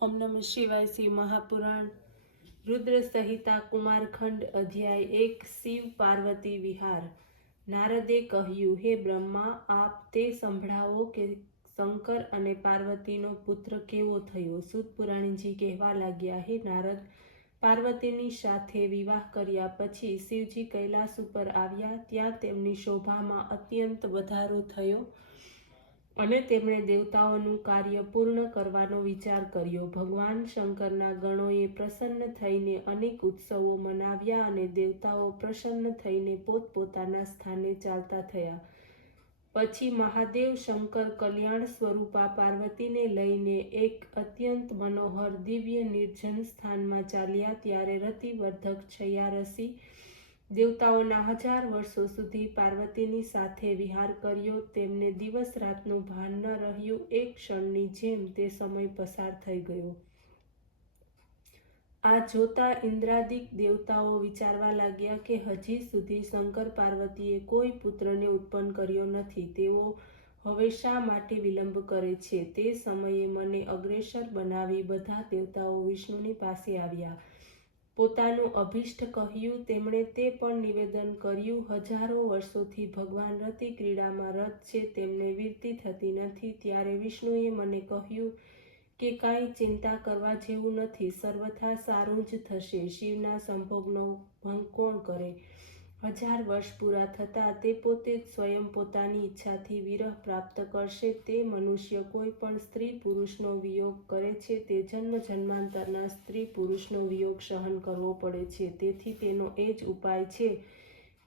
ओम नमः शिवाय। श्री महापुराण रुद्र संहिता कुमारखंड अध्याय 1 शिव पार्वती विहार। नारदे કહ્યું, હે બ્રહ્મા, આપ તે સંભળાવો કે શંકર અને પાર્વતીનો પુત્ર કેવો થયો। સૂત પુરાણીજી કહેવા લાગ્યા, હે નારદ, પાર્વતીની સાથે વિવાહ કર્યા પછી શિવજી કૈલાસ ઉપર આવ્યા। ત્યાં તેમની શોભામાં અત્યંત વધારો થયો અને તેમણે દેવતાઓનું કાર્ય પૂર્ણ કરવાનો વિચાર કર્યો। ભગવાન શંકરના ગણોએ પ્રસન્ન થઈને અનેક ઉત્સવો મનાવ્યા અને દેવતાઓ પ્રસન્ન થઈને પોતપોતાના સ્થાને ચાલતા થયા। પછી મહાદેવ શંકર કલ્યાણ સ્વરૂપા પાર્વતીને લઈને એક અત્યંત મનોહર દિવ્ય નિર્જન સ્થાનમાં ચાલ્યા। ત્યારે રતિવર્ધક છૈયારસી દેવતાઓના 1000 વર્ષો સુધી પાર્વતીની સાથે વિહાર કર્યો। તેમને દિવસ રાતનું ભાન ન રહ્યું। એક ક્ષણની જેમ તે સમય પસાર થઈ ગયો। આ જોતા ઇન્દ્રાદિક દેવતાઓ વિચારવા લાગ્યા કે હજી સુધી શંકર પાર્વતીએ કોઈ પુત્રને ઉત્પન્ન કર્યો નથી। તેઓ હવે શા માટે વિલંબ કરે છે? તે સમયે મને અગ્રેસર બનાવી બધા દેવતાઓ વિષ્ણુની પાસે આવ્યા। પોતાનું અભિષ્ટ કહ્યું। તેમણે તે પણ નિવેદન કર્યું, 1000 વર્ષોથી ભગવાન રતિ ક્રીડામાં રત છે, તેમને વીરતી થતી નથી। ત્યારે વિષ્ણુએ મને કહ્યું કે કાંઈ ચિંતા કરવા જેવું નથી, સર્વથા સારું જ થશે। શિવના સંભોગનો ભંગ કોણ કરે? 1000 વર્ષ પૂરા થતાં તે પોતે જ સ્વયં પોતાની ઈચ્છાથી વિરહ પ્રાપ્ત કરશે। તે મનુષ્ય કોઈ પણ સ્ત્રી પુરુષનો વિયોગ કરે છે તે જન્મ જન્માંતરના સ્ત્રી પુરુષનો વિયોગ સહન કરવો પડે છે। તેથી તેનો એ જ ઉપાય છે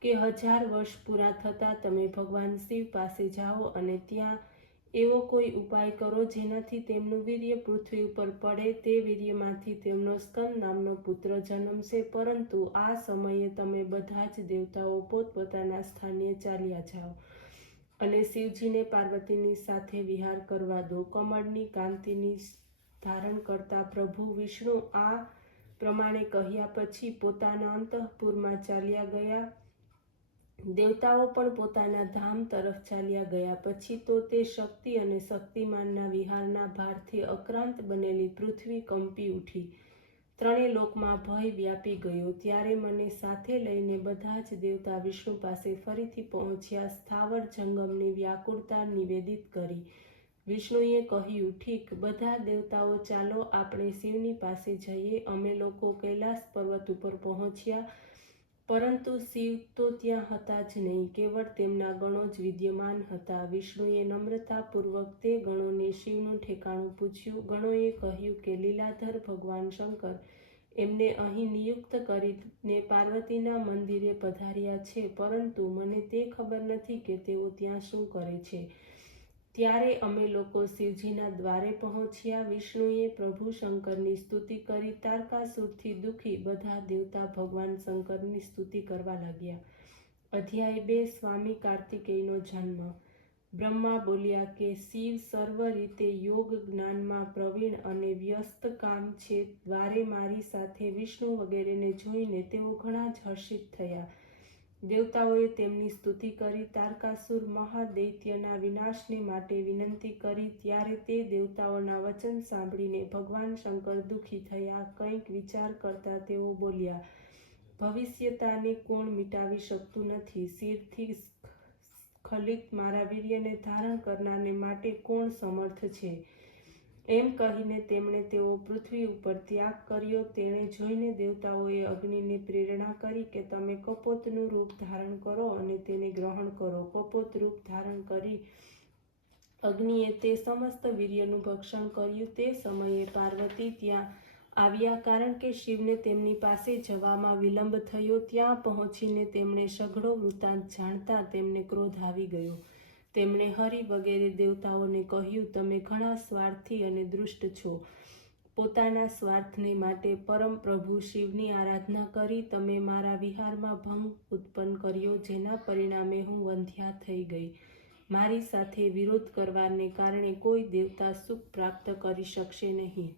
કે 1000 વર્ષ પૂરા થતાં તમે ભગવાન શિવ પાસે જાઓ અને ત્યાં એવો કોઈ ઉપાય કરો જેનાથી તેમનું વીર્ય પૃથ્વી ઉપર પડે। તે વીર્યમાંથી તેમનો સ્કંદ નામનો પુત્ર જન્મશે। પરંતુ આ સમયે તમે બધા જ દેવતાઓ પોતપોતાના સ્થાને ચાલ્યા જાઓ અને શિવજીને પાર્વતીની સાથે વિહાર કરવા દો। કમળની કાંતિની ધારણ કરતા પ્રભુ વિષ્ણુ આ પ્રમાણે કહ્યા પછી પોતાના અંતઃપુરમાં ચાલ્યા ગયા। દેવતાઓ પણ પોતાના ધામ તરફ ચાલ્યા ગયા। પછી તો તે શક્તિ અને શક્તિમાનના વિહારના ભારથી અક્રાંત બનેલી પૃથ્વી કંપી ઉઠી। ત્રણેય લોકમાં ભય વ્યાપી ગયો। ત્યારે મને સાથે લઈને બધા જ દેવતા વિષ્ણુ પાસે ફરીથી પહોંચ્યા। સ્થાવર જંગમની વ્યાકુળતા નિવેદિત કરી વિષ્ણુએ કહ્યું, ઠીક, બધા દેવતાઓ ચાલો આપણે શિવની પાસે જઈએ। અમે લોકો કૈલાસ પર્વત ઉપર પહોંચ્યા, પરંતુ શિવ તો ત્યાં હતા જ નહીં, કેવળ તેમના ગણો જ વિદ્યમાન હતા। વિષ્ણુએ નમ્રતાપૂર્વક તે ગણોને શિવનું ઠેકાણું પૂછ્યું। ગણોએ કહ્યું કે લીલાધર ભગવાન શંકર એમને અહીં નિયુક્ત કરીને પાર્વતીના મંદિરે પધાર્યા છે, પરંતુ મને તે ખબર નથી કે તેઓ ત્યાં શું કરે છે। ત્યારે અમે લોકો શિવજીના દ્વારે પહોંચ્યા। વિષ્ણુએ પ્રભુ શંકરની સ્તુતિ કરી। તારકાસુરથી દુઃખી બધા દેવતા ભગવાન શંકરની સ્તુતિ કરવા લાગ્યા। અધ્યાય 2 સ્વામી કાર્તિકેયનો જન્મ। બ્રહ્મા બોલ્યા કે શિવ સર્વ રીતે યોગ જ્ઞાનમાં પ્રવીણ અને વ્યસ્ત કામ છે। દ્વારે મારી સાથે વિષ્ણુ વગેરેને જોઈને તેઓ ઘણા જ હર્ષિત થયા। દેવતાઓએ તેમની સ્તુતિ કરી। તારકાસુર મહાદૈત્યના વિનાશને માટે વિનંતી કરી। ત્યારે તે દેવતાઓના વચન સાંભળીને ભગવાન શંકર દુઃખી થયા। કંઈક વિચાર કરતા તેઓ બોલ્યા, ભવિષ્યતાને કોણ મિટાવી શકતું નથી? શિરથી સ્ખલિત મારા વીર્યને ધારણ કરનારને માટે કોણ સમર્થ છે? એમ કહીને તેમણે તેઓ પૃથ્વી ઉપર ત્યાગ કર્યો। તેણે જોઈને દેવતાઓએ અગ્નિને પ્રેરણા કરી કે તમે કપોતનું રૂપ ધારણ કરો અને તેને ગ્રહણ કરો। કપોત રૂપ ધારણ કરી અગ્નિએ તે સમસ્ત વીર્યનું ભક્ષણ કર્યું। તે સમયે પાર્વતી ત્યાં આવ્યા, કારણ કે શિવને તેમની પાસે જવામાં વિલંબ થયો। ત્યાં પહોંચીને તેમણે સઘળો વૃત્તાંત જાણતા તેમને ક્રોધ આવી ગયો। તેમણે હરિ વગેરે દેવતાઓને કહ્યું, તમે ઘણા સ્વાર્થી અને દુષ્ટ છો। પોતાના સ્વાર્થને માટે પરમ પ્રભુ શિવની આરાધના કરી તમે મારા વિહારમાં ભંગ ઉત્પન્ન કર્યો, જેના પરિણામે હું વંધ્યા થઈ ગઈ। મારી સાથે વિરોધ કરવાને કારણે કોઈ દેવતા સુખ પ્રાપ્ત કરી શકશે નહીં।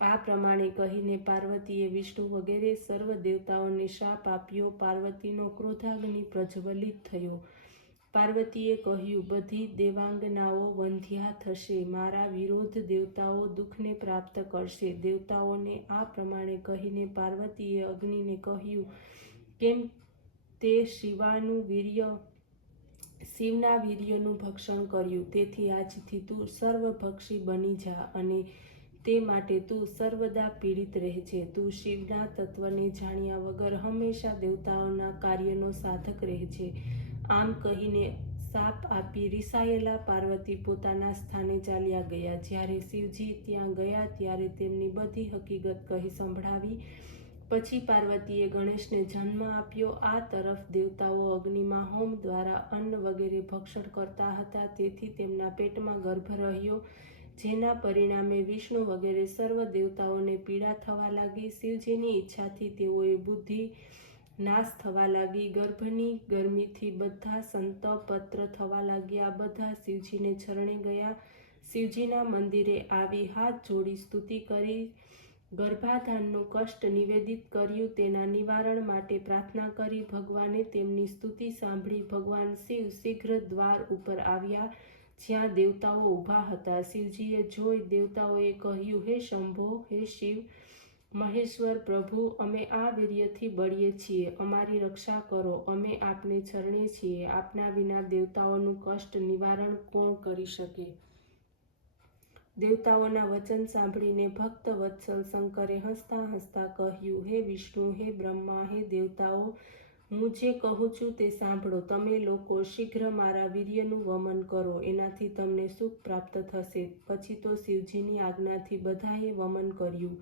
આ પ્રમાણે કહીને પાર્વતીએ વિષ્ણુ વગેરે સર્વ દેવતાઓને શાપ આપ્યો। પાર્વતીનો ક્રોધાગ્નિ પ્રજ્વલિત થયો પાર્વતીએ કહ્યું, બધી દેવાંગનાઓ વંધ્યા થશે, મારા વિરોધ દેવતાઓ દુઃખને પ્રાપ્ત કરશે. દેવતાઓને આ પ્રમાણે કહીને પાર્વતીએ અગ્નિને કહ્યું, કેમ તે શિવના વીર્યનું ભક્ષણ કર્યું, તેથી આજથી તું સર્વભક્ષી બની જા અને તે માટે તું સર્વદા પીડિત રહેજે. તું શિવના તત્વને જાણ્યા વગર હંમેશા દેવતાઓના કાર્યનો સાધક રહેજે. આમ કહીને શાપ આપી રિસાયેલા પાર્વતી પોતાના સ્થાને ચાલ્યા ગયા. જ્યારે શિવજી ત્યાં ગયા ત્યારે તેમની બધી હકીકત કહી સંભળાવી. પછી પાર્વતીએ ગણેશને જન્મ આપ્યો. આ તરફ દેવતાઓ અગ્નિમાં હોમ દ્વારા અન્ન વગેરે ભક્ષણ કરતા હતા, તેથી તેમના પેટમાં ગર્ભ રહ્યો, જેના પરિણામે વિષ્ણુ વગેરે સર્વ દેવતાઓને પીડા થવા લાગી. શિવજીની ઈચ્છાથી તેઓએ બુદ્ધિ નાશ થવા લાગી. ગર્ભની ગરમીથી બધા સંતપત્ર થવા લાગ્યા. બધા શિવજીને શરણે ગયા. શિવજીના મંદિરે આવી હાથ જોડી સ્તુતિ કરી, ગર્ભાધાનનું કષ્ટ નિવેદિત કર્યું, તેના નિવારણ માટે પ્રાર્થના કરી. ભગવાને તેમની સ્તુતિ સાંભળી. ભગવાન શિવ શીઘ્ર દ્વાર ઉપર આવ્યા, જ્યાં દેવતાઓ ઊભા હતા. શિવજીએ જોઈ દેવતાઓએ કહ્યું, હે શંભો, હે શિવ, મહેશ્વર, પ્રભુ, અમે આ વીર્યથી બળીએ છીએ, અમારી રક્ષા કરો, અમે આપને શરણે છીએ. આપના વિના દેવતાઓનું કષ્ટ નિવારણ કોણ કરી શકે? દેવતાઓના વચન સાંભળીને ભક્ત વત્સલ શંકરે હસતા હસતા કહ્યું, હે વિષ્ણુ, હે બ્રહ્મા, હે દેવતાઓ, હું જે કહું છું તે સાંભળો. તમે લોકો શીઘ્ર મારા વીર્યનું વમન કરો, એનાથી તમને સુખ પ્રાપ્ત થશે. પછી તો શિવજીની આજ્ઞાથી બધાએ વમન કર્યું.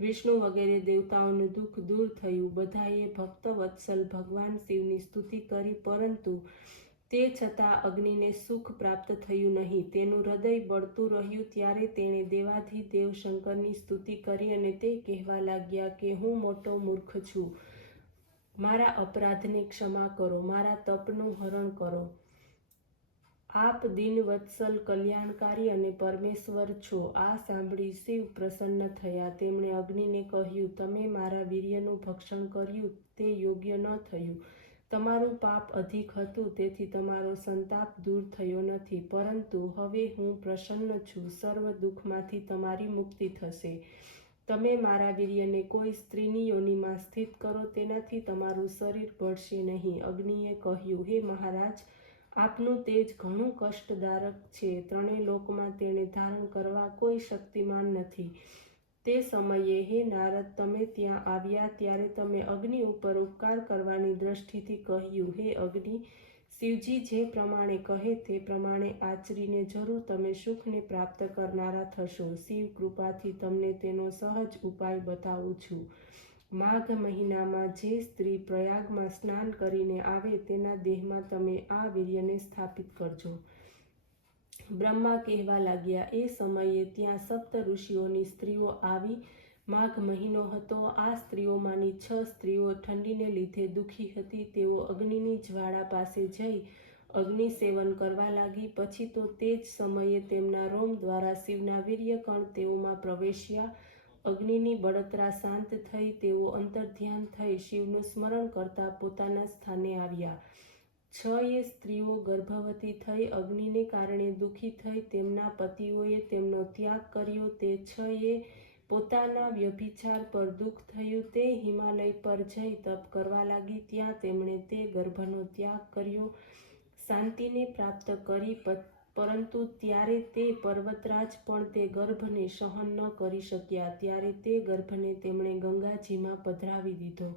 વિષ્ણુ વગેરે દેવતાઓનું દુઃખ દૂર થયું. બધાએ ભક્ત વત્સલ ભગવાન શિવની સ્તુતિ કરી, પરંતુ તે છતાં અગ્નિને સુખ પ્રાપ્ત થયું નહીં. તેનું હૃદય બળતું રહ્યું. ત્યારે તેણે દેવાધિદેવ શંકરની સ્તુતિ કરી અને તે કહેવા લાગ્યા કે હું મોટો મૂર્ખ છું, મારા અપરાધને ક્ષમા કરો, મારા તપનું હરણ કરો. આપ દીનવત્સલ, કલ્યાણકારી અને પરમેશ્વર છો. આ સાંભળી શિવ પ્રસન્ન થયા. તેમણે અગ્નિને કહ્યું, તમે મારા વીર્યનું ભક્ષણ કર્યું તે યોગ્ય ન થયું. તમારું પાપ અધિક હતું, તેથી તમારો સંતાપ દૂર થયો નથી. પરંતુ હવે હું પ્રસન્ન છું. સર્વ દુઃખમાંથી તમારી મુક્તિ થશે. તમે મારા વીર્યને કોઈ સ્ત્રીની યોનિમાં સ્થિત કરો, તેનાથી તમારું શરીર બળશે નહીં. અગ્નિએ કહ્યું, હે મહારાજ, આપનું તેજ ઘણું કષ્ટદાયક છે. ત્રણેય લોકમાં તેને ધારણ કરવા કોઈ શક્તિમાન નથી. તે સમયે હે નારદ, તમે ત્યાં આવ્યા ત્યારે તમે અગ્નિ ઉપર ઉપકાર કરવાની દ્રષ્ટિથી કહ્યું, હે અગ્નિ, શિવજી જે પ્રમાણે કહે તે પ્રમાણે આચરીને જરૂર તમે સુખને પ્રાપ્ત કરનારા થશો. શિવ કૃપાથી તમને તેનો સહજ ઉપાય બતાવું છું. માઘ મહિનામાં જે સ્ત્રી પ્રયાગમાં સ્નાન કરીને આવે, તેના દેહમાં તમે આ વીર્યને સ્થાપિત કરજો. બ્રહ્મા કહેવા લાગ્યા, એ સમયે ત્યાં સપ્ત ઋષિઓની સ્ત્રીઓ આવી. માઘ મહિનો હતો. આ સ્ત્રીઓમાંની 6 સ્ત્રીઓ ઠંડીને લીધે દુઃખી હતી. તેઓ અગ્નિની જ્વાળા પાસે જઈ અગ્નિ સેવન કરવા લાગી. પછી તો તે જ સમયે તેમના રોમ દ્વારા શિવના વીર્યકણ તેઓમાં પ્રવેશ્યા. અગ્નિની બળતરા શાંત થઈ. તેઓ અંતર્ધ્યાન થઈ શિવનું સ્મરણ કરતા પોતાના સ્થાને આવ્યા. 6 સ્ત્રીઓ ગર્ભવતી થઈ અગ્નિને કારણે દુઃખી થઈ. તેમના પતિઓએ તેમનો ત્યાગ કર્યો. તે 6એ પોતાના વ્યભિચાર પર દુઃખ થયું. તે હિમાલય પર જઈ તપ કરવા લાગી. ત્યાં તેમણે તે ગર્ભનો ત્યાગ કર્યો, શાંતિને પ્રાપ્ત કરી. પરંતુ ત્યારે તે પર્વતરાજ પણ તે ગર્ભને સહન ન કરી શક્યા. ત્યારે તે ગર્ભને તેમણે ગંગાજીમાં પધરાવી દીધો.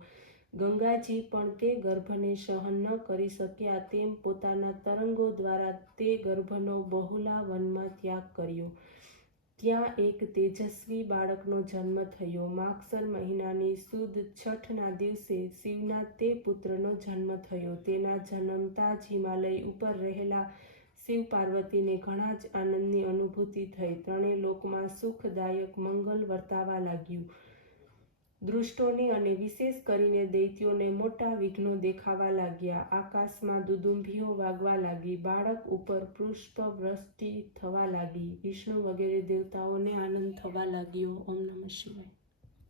ગંગાજી પણ તે ગર્ભને સહન ન કરી શક્યા, તેમ પોતાના તરંગો દ્વારા તે ગર્ભનો બહુલા વનમાં ત્યાગ કર્યો. ત્યાં એક તેજસ્વી બાળકનો જન્મ થયો. માગસર મહિનાની સુદ છઠના દિવસે શિવના તે પુત્રનો જન્મ થયો. તેના જન્મતા જ હિમાલય ઉપર રહેલા શિવ પાર્વતીને ઘણા જ આનંદની અનુભૂતિ થઈ. ત્રણેય લોકમાં સુખદાયક મંગલ વર્તાવા લાગ્યું. દુષ્ટોને અને વિશેષ કરીને દૈત્યોને મોટા વિઘ્નો દેખાવા લાગ્યા. આકાશમાં દુદુંભીઓ વાગવા લાગી. બાળક ઉપર પુષ્પવૃષ્ટિ થવા લાગી. વિષ્ણુ વગેરે દેવતાઓને આનંદ થવા લાગ્યો. ઓમ નમઃ શિવાય.